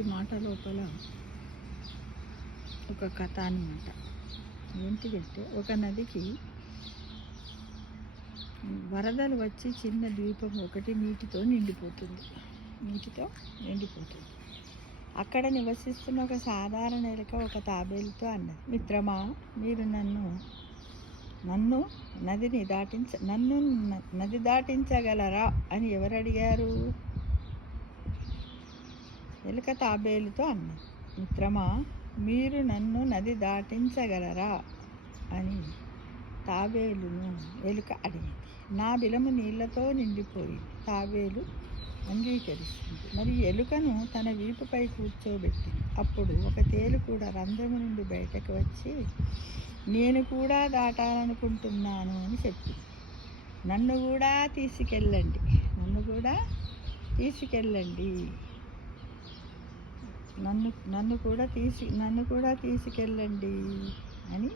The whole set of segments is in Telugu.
ప్రతి మాట లోపల ఒక కథ అనమాట. ఏంటిదంటే, ఒక నదికి వరదలు వచ్చి చిన్న ద్వీపం ఒకటి నీటితో నిండిపోతుంది. అక్కడ నివసిస్తున్న ఒక సాధారణ ఎలుక ఒక తాబేలుతో అన్నది, మిత్రమా, మీరు నన్ను నది దాటించగలరా అని ఎవరు అడిగారు? ఎలుక తాబేలుతో అన్నది, మిత్రమా, మీరు నన్ను నది దాటించగలరా అని తాబేలును ఎలుక అడిగింది. నా బిలము నీళ్లతో నిండిపోయింది. తాబేలు అంగీకరిస్తుంది. మరి ఎలుకను తన వీపుపై కూర్చోబెట్టింది. అప్పుడు ఒక తేలు కూడా రంధ్రము నుండి బయటకు వచ్చి, నేను కూడా దాటాలనుకుంటున్నాను అని చెప్పింది. నన్ను కూడా తీసుకెళ్ళండి నన్ను కూడా తీసుకెళ్ళండి అని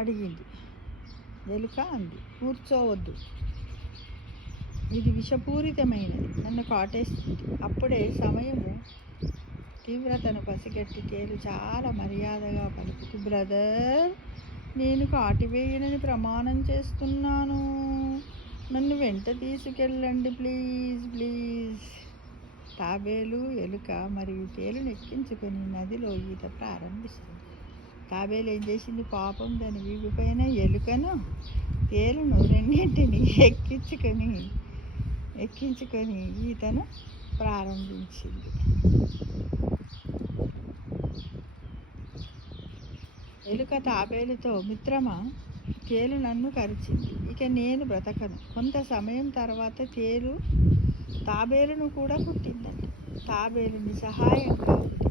అడిగింది. ఎలుక అంది, కూర్చోవద్దు, ఇది విషపూరితమైనది, నన్ను కాటేస్తుంది. అప్పుడే సమయము తీవ్రతను పసిగట్టి తేలు చాలా మర్యాదగా పలుకుతూ, బ్రదర్, నేను కాటివేయనని ప్రమాణం చేస్తున్నాను, నన్ను వెంట తీసుకెళ్ళండి, ప్లీజ్. తాబేలు ఎలుక మరియు తేలును ఎక్కించుకొని నదిలో ఈత ప్రారంభిస్తుంది. తాబేలు ఏం చేసింది? పాపం దాని వీపుపైన ఎలుకను తేలును రెండింటిని ఎక్కించుకొని ఈతను ప్రారంభించింది. ఎలుక తాబేలుతో, మిత్రమా, తేలు నన్ను కరిచింది, ఇక నేను బ్రతకను. కొంత సమయం తర్వాత తేలు తాబేలును కూడా కుట్టిందండి. తాబేలు నిస్సహాయంగా ఉంది.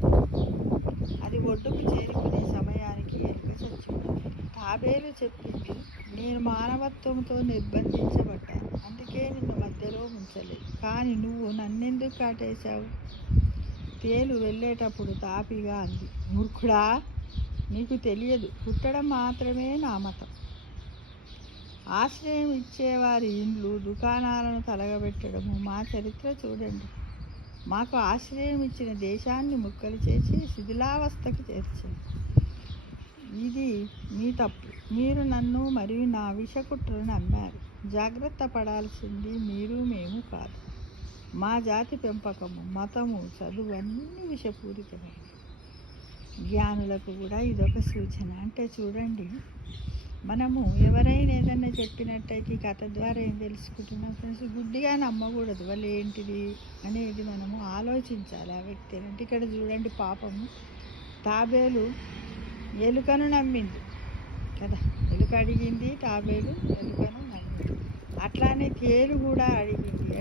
అది ఒడ్డుకు చేరుకునే సమయానికి ఎలుక చచ్చిపోయింది. తాబేలు చెప్పింది, నేను మానవత్వంతో నిర్బంధించబడ్డాను, అందుకే నిన్ను మధ్యలో ఉంచలేదు. కానీ నువ్వు నన్నెందుకు కాటేశావు? తేలు వెళ్ళేటప్పుడు తాపిగా అంది, మూర్ఖుడా, నీకు తెలియదు, పుట్టడం మాత్రమే నా మతం. ఆశ్రయం ఇచ్చేవారి ఇండ్లు, దుకాణాలను తలగబెట్టడము మా చరిత్ర చూడండి. మాకు ఆశ్రయం ఇచ్చిన దేశాన్ని ముక్కలు చేసి శిథిలావస్థకు చేర్చారు. ఇది మీ తప్పు. మీరు నన్ను మరియు నా విషకుట్రను నమ్మారు. జాగ్రత్త పడాల్సింది మీరు, మేము కాదు. మా జాతి పెంపకము, మతము, చదువు అన్నీ విషపూరితమే. జ్ఞానులకు కూడా ఇదొక సూచన. అంటే చూడండి, మనము ఎవరైనా ఏదన్నా చెప్పినట్టయితే కథ ద్వారా ఏం తెలుసుకుంటున్నాం ఫ్రెండ్స్? గుడ్డిగా నమ్మకూడదు. వాళ్ళు ఏంటిది అనేది మనము ఆలోచించాలి ఆ వ్యక్తి. అంటే ఇక్కడ చూడండి, పాపము తాబేలు ఎలుకను నమ్మింది కదా. ఎలుక అడిగింది, తాబేలు ఎలుకను నమ్మింది. అట్లానే తేలు కూడా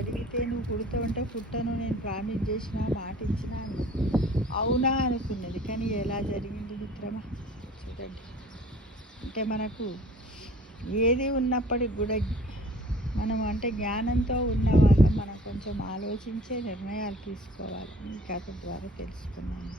అడిగితే నువ్వు పుడతావంటే పుట్టను, నేను ప్రామిస్ చేసిన, మాట ఇచ్చినా, అవునా అనుకున్నది. కానీ ఎలా జరిగింది మిత్రమా? చూడండి, అంటే మనకు ఏది ఉన్నప్పటికి కూడా మనము అంటే జ్ఞానంతో ఉన్న వాళ్ళం, మనం కొంచెం ఆలోచించే నిర్ణయాలు తీసుకోవాలి. ఈ కథ ద్వారా తెలుసుకున్నాను.